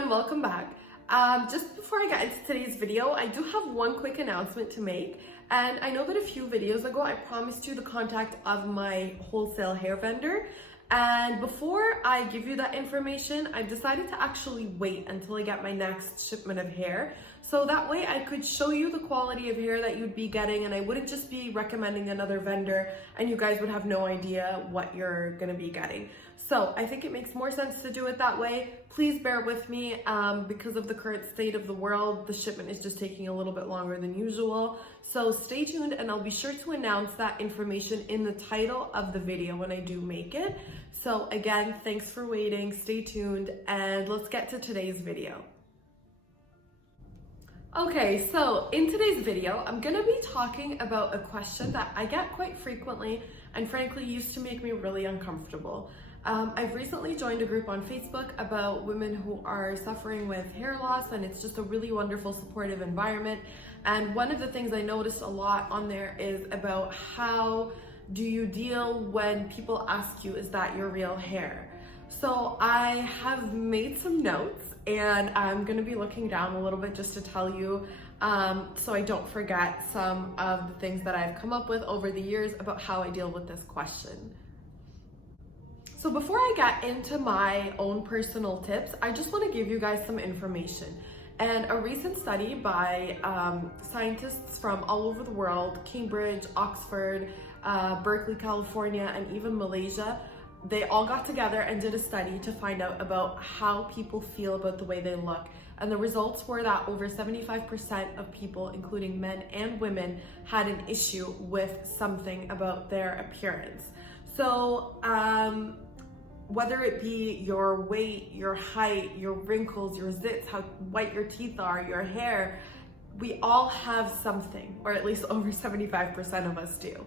everyone, welcome back. Just before I get into today's video, I do have one quick announcement to make. And I know that a few videos ago, I promised you the contact of my wholesale hair vendor. And before I give you that information, I've decided to actually wait until I get my next shipment of hair. So that way I could show you the quality of hair that you'd be getting, and I wouldn't just be recommending another vendor and you guys would have no idea what you're gonna be getting. So I think it makes more sense to do it that way. Please bear with me because of the current state of the world. The shipment is just taking a little bit longer than usual. So stay tuned and I'll be sure to announce that information in the title of the video when I do make it. So again, thanks for waiting, stay tuned, and let's get to today's video. Okay, so in today's video, I'm gonna be talking about a question that I get quite frequently and frankly used to make me really uncomfortable. I've recently joined a group on Facebook about women who are suffering with hair loss, and it's just a really wonderful, supportive environment. And one of the things I noticed a lot on there is about how do you deal when people ask you, is that your real hair? So I have made some notes and I'm gonna be looking down a little bit just to tell you so I don't forget some of the things that I've come up with over the years about how I deal with this question. So before I get into my own personal tips, I just want to give you guys some information. And a recent study by scientists from all over the world, Cambridge, Oxford, Berkeley, California, and even Malaysia, they all got together and did a study to find out about how people feel about the way they look. And the results were that over 75% of people, including men and women, had an issue with something about their appearance. So whether it be your weight, your height, your wrinkles, your zits, how white your teeth are, your hair, we all have something, or at least over 75% of us do.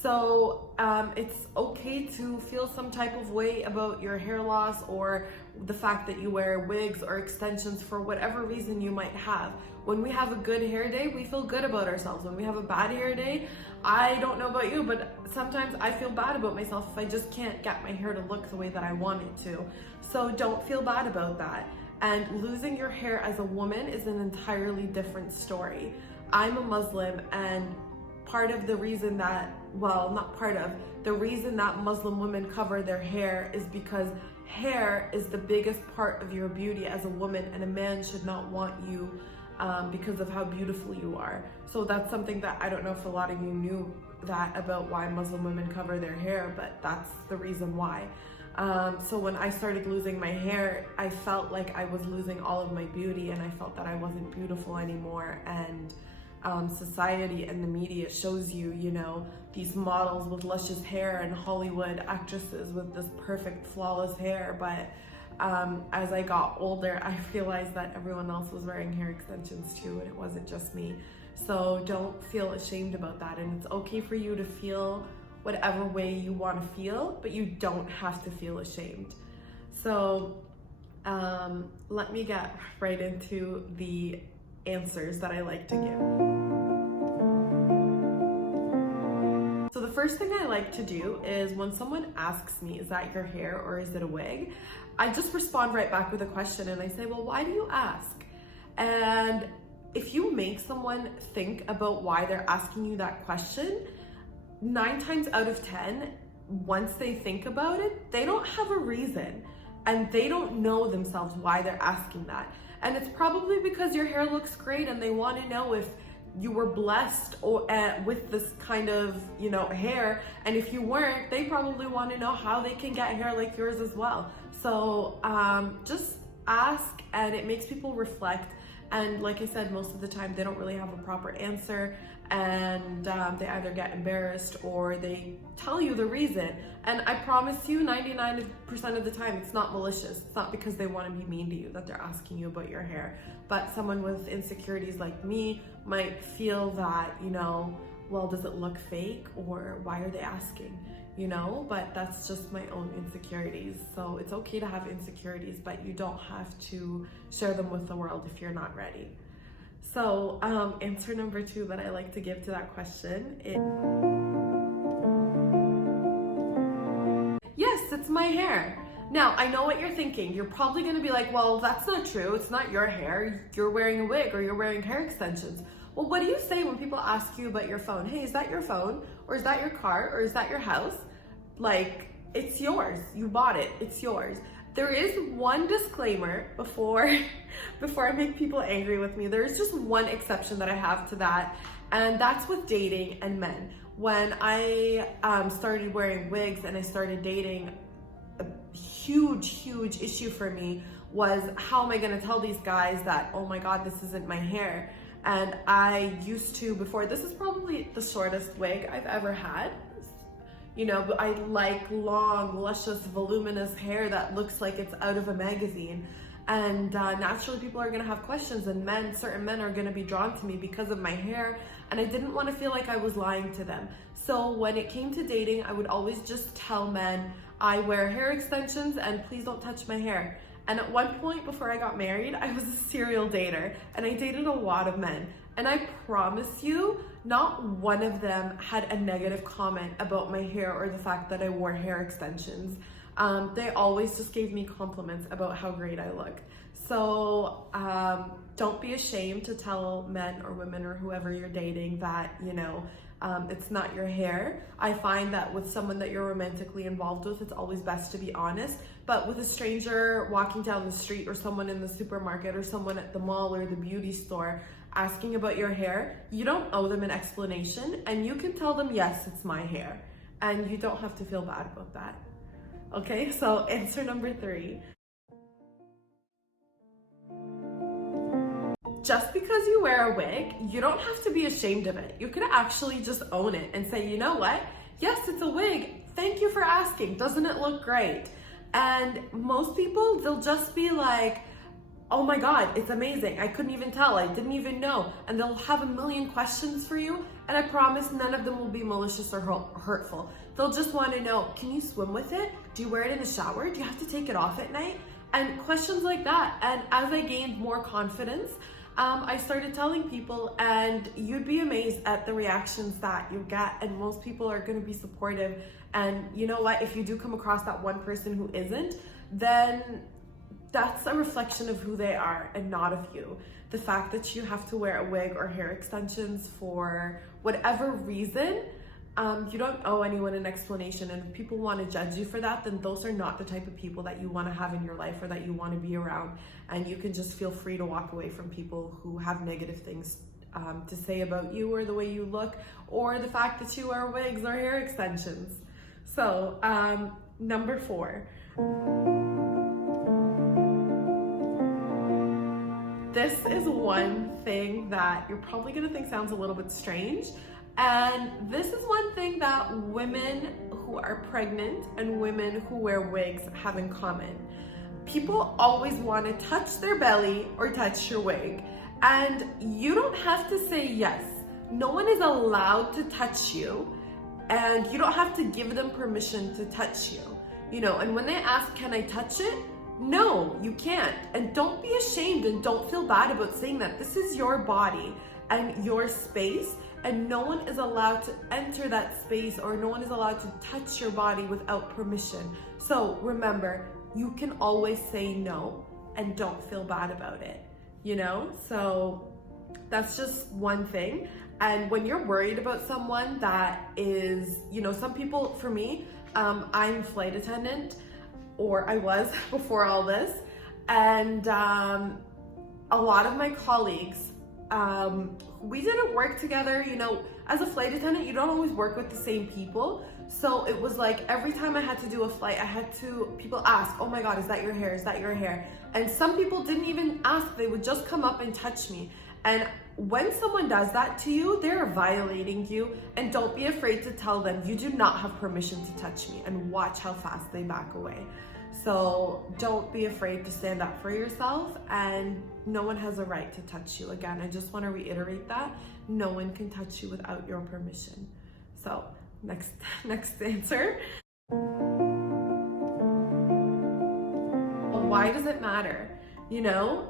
So it's okay to feel some type of way about your hair loss or the fact that you wear wigs or extensions for whatever reason you might have. When we have a good hair day, we feel good about ourselves. When we have a bad hair day, I don't know about you, but sometimes I feel bad about myself if I just can't get my hair to look the way that I want it to. So don't feel bad about that. And losing your hair as a woman is an entirely different story. I'm a Muslim, and part of the reason that, well, not part of, the reason that Muslim women cover their hair is because hair is the biggest part of your beauty as a woman, and a man should not want you because of how beautiful you are. So that's something that I don't know if a lot of you knew that about why Muslim women cover their hair, but that's the reason why. So when I started losing my hair, I felt like I was losing all of my beauty, and I felt that I wasn't beautiful anymore. And society and the media shows you, you know, these models with luscious hair and Hollywood actresses with this perfect, flawless hair. But as I got older, I realized that everyone else was wearing hair extensions too, and it wasn't just me. So don't feel ashamed about that. And it's okay for you to feel whatever way you want to feel, but you don't have to feel ashamed. So let me get right into the answers that I like to give. So the first thing I like to do is when someone asks me, is that your hair or is it a wig? I just respond right back with a question and I say, well, why do you ask? And if you make someone think about why they're asking you that question, 9 times out of 10, once they think about it, they don't have a reason and they don't know themselves why they're asking that. And it's probably because your hair looks great and they want to know if you were blessed or with this kind of, you know, hair. And if you weren't, they probably want to know how they can get hair like yours as well. So just ask, and it makes people reflect. And like I said, most of the time they don't really have a proper answer, and they either get embarrassed or they tell you the reason. And I promise you 99% of the time it's not malicious. It's not because they want to be mean to you that they're asking you about your hair. But someone with insecurities like me might feel that, you know, well, does it look fake, or why are they asking? You know, but that's just my own insecurities. So it's okay to have insecurities, but you don't have to share them with the world if you're not ready. So answer number 2 that I like to give to that question is, yes, it's my hair. Now, I know what you're thinking. You're probably gonna be like, well, that's not true. It's not your hair. You're wearing a wig or you're wearing hair extensions. Well, what do you say when people ask you about your phone? Hey, is that your phone? Or is that your car? Or is that your house? Like, it's yours. You bought it. It's yours. There is one disclaimer before I make people angry with me. There is just one exception that I have to that, and that's with dating and men. When I started wearing wigs and I started dating, a huge issue for me was, how am I gonna tell these guys that, oh my God, this isn't my hair? And I used to, before, this is probably the shortest wig I've ever had. You know, but I like long, luscious, voluminous hair that looks like it's out of a magazine. And naturally people are gonna have questions, and certain men are gonna be drawn to me because of my hair, and I didn't wanna feel like I was lying to them. So when it came to dating, I would always just tell men, I wear hair extensions and please don't touch my hair. And at one point before I got married, I was a serial dater and I dated a lot of men. And I promise you, not one of them had a negative comment about my hair or the fact that I wore hair extensions. They always just gave me compliments about how great I looked. So don't be ashamed to tell men or women or whoever you're dating that, you know, it's not your hair. I find that with someone that you're romantically involved with, it's always best to be honest. But with a stranger walking down the street, or someone in the supermarket, or someone at the mall or the beauty store asking about your hair, you don't owe them an explanation, and you can tell them, yes, it's my hair, and you don't have to feel bad about that. Okay, so answer number 3. Just because you wear a wig, you don't have to be ashamed of it. You can actually just own it and say, you know what? Yes, it's a wig. Thank you for asking. Doesn't it look great? And most people, they'll just be like, oh my God, it's amazing. I couldn't even tell. I didn't even know. And they'll have a million questions for you. And I promise none of them will be malicious or hurtful. They'll just want to know, can you swim with it? Do you wear it in the shower? Do you have to take it off at night? And questions like that. And as I gained more confidence, I started telling people, and you'd be amazed at the reactions that you get, and most people are going to be supportive. And you know what, if you do come across that one person who isn't, then that's a reflection of who they are and not of you. The fact that you have to wear a wig or hair extensions for whatever reason, you don't owe anyone an explanation. And if people want to judge you for that, then those are not the type of people that you want to have in your life or that you want to be around. And you can just feel free to walk away from people who have negative things to say about you, or the way you look, or the fact that you wear wigs or hair extensions. So number 4. This is one thing that you're probably gonna think sounds a little bit strange. And this is one thing that women who are pregnant and women who wear wigs have in common. People always want to touch their belly or touch your wig. And you don't have to say yes. No one is allowed to touch you, and you don't have to give them permission to touch you. You know, and when they ask, can I touch it? No, you can't. And don't be ashamed and don't feel bad about saying that. This is your body and your space, and no one is allowed to enter that space, or no one is allowed to touch your body without permission. So remember, you can always say no and don't feel bad about it, you know? So that's just one thing. And when you're worried about someone that is, you know, some people, for me, I'm a flight attendant, or I was before all this, and a lot of my colleagues, we didn't work together. You know, as a flight attendant, you don't always work with the same people. So it was like every time I had to do a flight, people ask, oh my God, is that your hair? Is that your hair? And some people didn't even ask, they would just come up and touch me. And when someone does that to you, they're violating you, and don't be afraid to tell them, you do not have permission to touch me, and watch how fast they back away. So don't be afraid to stand up for yourself, and no one has a right to touch you. Again, I just want to reiterate that. No one can touch you without your permission. So next answer. Why does it matter? You know,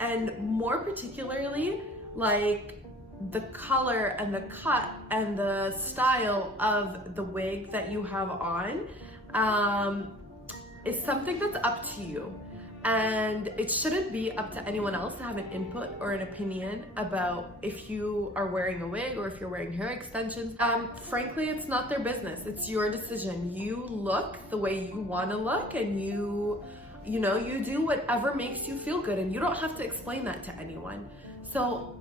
and more particularly, like the color and the cut and the style of the wig that you have on. is something that's up to you. And it shouldn't be up to anyone else to have an input or an opinion about if you are wearing a wig or if you're wearing hair extensions. Frankly, it's not their business. It's your decision. You look the way you want to look, and you do whatever makes you feel good, and you don't have to explain that to anyone. So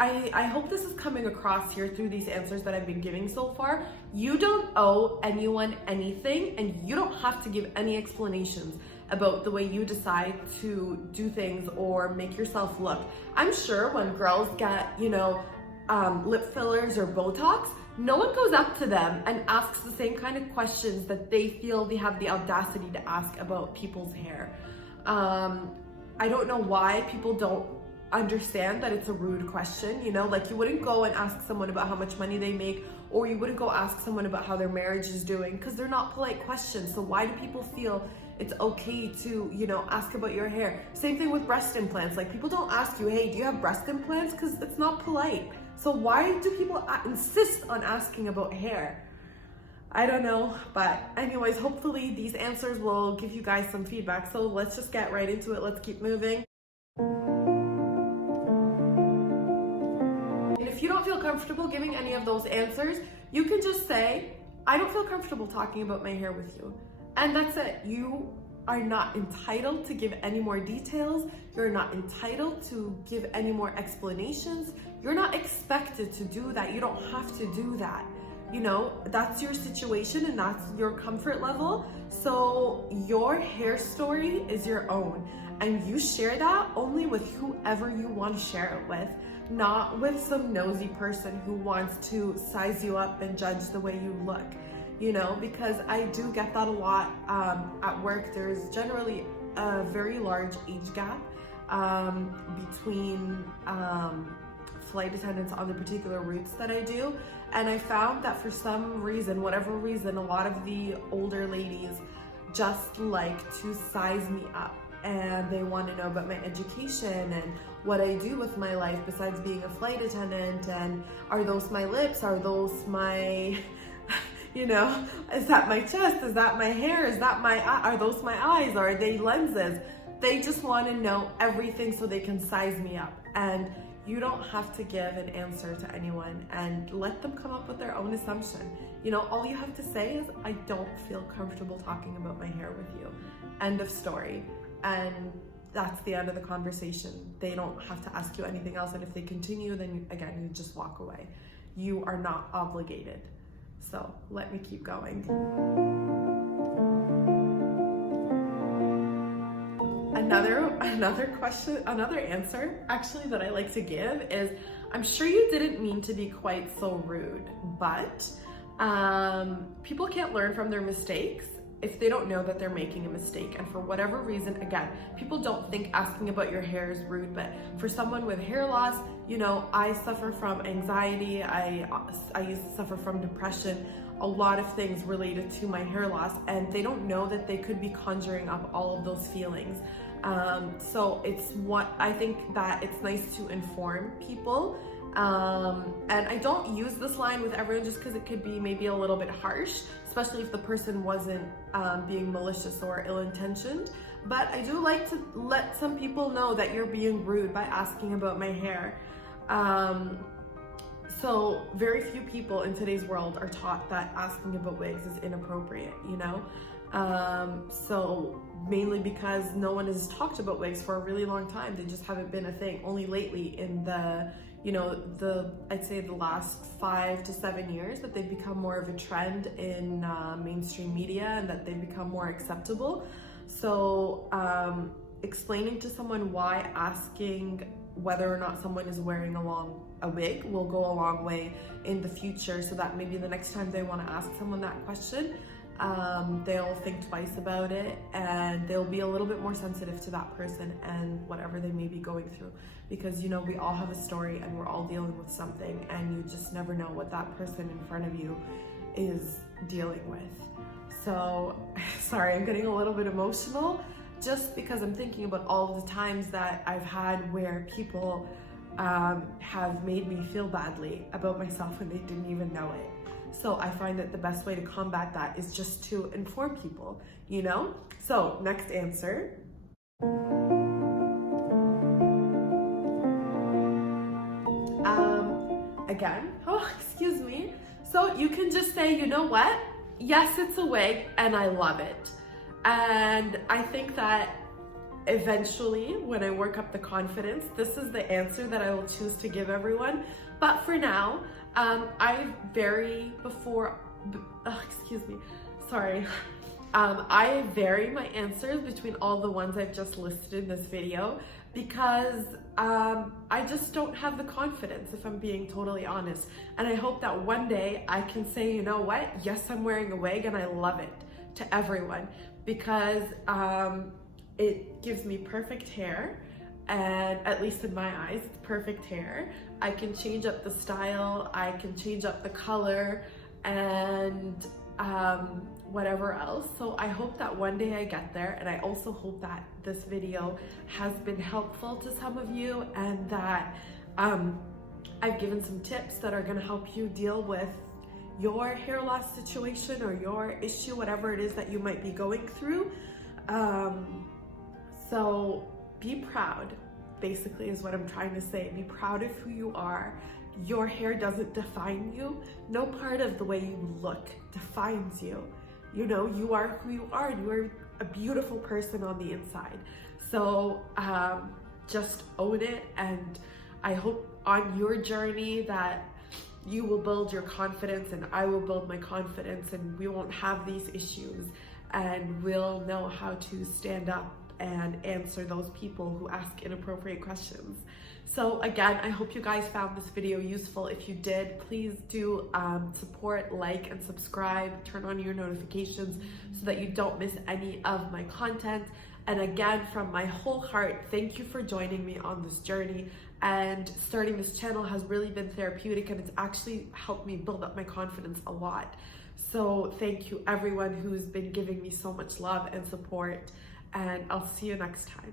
I hope this is coming across here through these answers that I've been giving so far. You don't owe anyone anything, and you don't have to give any explanations about the way you decide to do things or make yourself look. I'm sure when girls get, lip fillers or Botox, no one goes up to them and asks the same kind of questions that they feel they have the audacity to ask about people's hair. I don't know why people don't understand that it's a rude question. Like, you wouldn't go and ask someone about how much money they make, or you wouldn't go ask someone about how their marriage is doing, because they're not polite questions. So why do people feel it's okay to, ask about your hair? Same thing with breast implants. Like, people don't ask you, hey, do you have breast implants? Because it's not polite. So why do people insist on asking about hair? I don't know. But anyways, hopefully these answers will give you guys some feedback. So let's just get right into it. Let's keep moving. And if you don't feel comfortable giving any of those answers, you can just say, I don't feel comfortable talking about my hair with you. And that's it. You are not entitled to give any more details. You're not entitled to give any more explanations. You're not expected to do that. You don't have to do that. That's your situation and that's your comfort level. So your hair story is your own. And you share that only with whoever you want to share it with, not with some nosy person who wants to size you up and judge the way you look. Because I do get that a lot at work. There's generally a very large age gap between flight attendants on the particular routes that I do. And I found that for some reason, whatever reason, a lot of the older ladies just like to size me up. And they want to know about my education and what I do with my life besides being a flight attendant. And are those my lips? Are those my... is that my chest? Is that my hair? Are those my eyes? Are they lenses? They just want to know everything so they can size me up. And you don't have to give an answer to anyone, and let them come up with their own assumption. All you have to say is, I don't feel comfortable talking about my hair with you. End of story. And that's the end of the conversation. They don't have to ask you anything else. And if they continue, then again, you just walk away. You are not obligated. So let me keep going. Another answer actually that I like to give is, I'm sure you didn't mean to be quite so rude, but people can't learn from their mistakes if they don't know that they're making a mistake. And for whatever reason, again, people don't think asking about your hair is rude, but for someone with hair loss, I suffer from anxiety, I used to suffer from depression, a lot of things related to my hair loss, and they don't know that they could be conjuring up all of those feelings. So I think that it's nice to inform people. And I don't use this line with everyone just because it could be maybe a little bit harsh, especially if the person wasn't being malicious or ill-intentioned. But I do like to let some people know that you're being rude by asking about my hair. So very few people in today's world are taught that asking about wigs is inappropriate, So mainly because no one has talked about wigs for a really long time. They just haven't been a thing. Only lately in I'd say the last 5 to 7 years that they've become more of a trend in mainstream media, and that they've become more acceptable. So explaining to someone why asking whether or not someone is wearing a wig will go a long way in the future, so that maybe the next time they want to ask someone that question, they'll think twice about it, and they'll be a little bit more sensitive to that person and whatever they may be going through. Because we all have a story and we're all dealing with something, and you just never know what that person in front of you is dealing with. So sorry, I'm getting a little bit emotional just because I'm thinking about all of the times that I've had where people have made me feel badly about myself and they didn't even know it. So I find that the best way to combat that is just to inform people, you know? So next answer. Again, oh, excuse me. So you can just say, you know what? Yes, it's a wig and I love it. And I think that eventually, when I work up the confidence, this is the answer that I will choose to give everyone. But for now, I vary my answers between all the ones I've just listed in this video because I just don't have the confidence, if I'm being totally honest. And I hope that one day I can say, you know what? Yes, I'm wearing a wig and I love it, to everyone, because it gives me perfect hair, and at least in my eyes, it's perfect hair. I can change up the style, I can change up the color, and whatever else. So I hope that one day I get there, and I also hope that this video has been helpful to some of you, and that I've given some tips that are gonna help you deal with your hair loss situation or your issue, whatever it is that you might be going through. So be proud, basically, is what I'm trying to say. Be proud of who you are. Your hair doesn't define you. No part of the way you look defines you. You know, you are who you are. You are a beautiful person on the inside. So just own it, and I hope on your journey that you will build your confidence and I will build my confidence, and we won't have these issues, and we'll know how to stand up and answer those people who ask inappropriate questions. So again, I hope you guys found this video useful. If you did, please do support, like, and subscribe, turn on your notifications so that you don't miss any of my content. And again, from my whole heart, thank you for joining me on this journey. And starting this channel has really been therapeutic, and it's actually helped me build up my confidence a lot. So thank you everyone who's been giving me so much love and support, and I'll see you next time.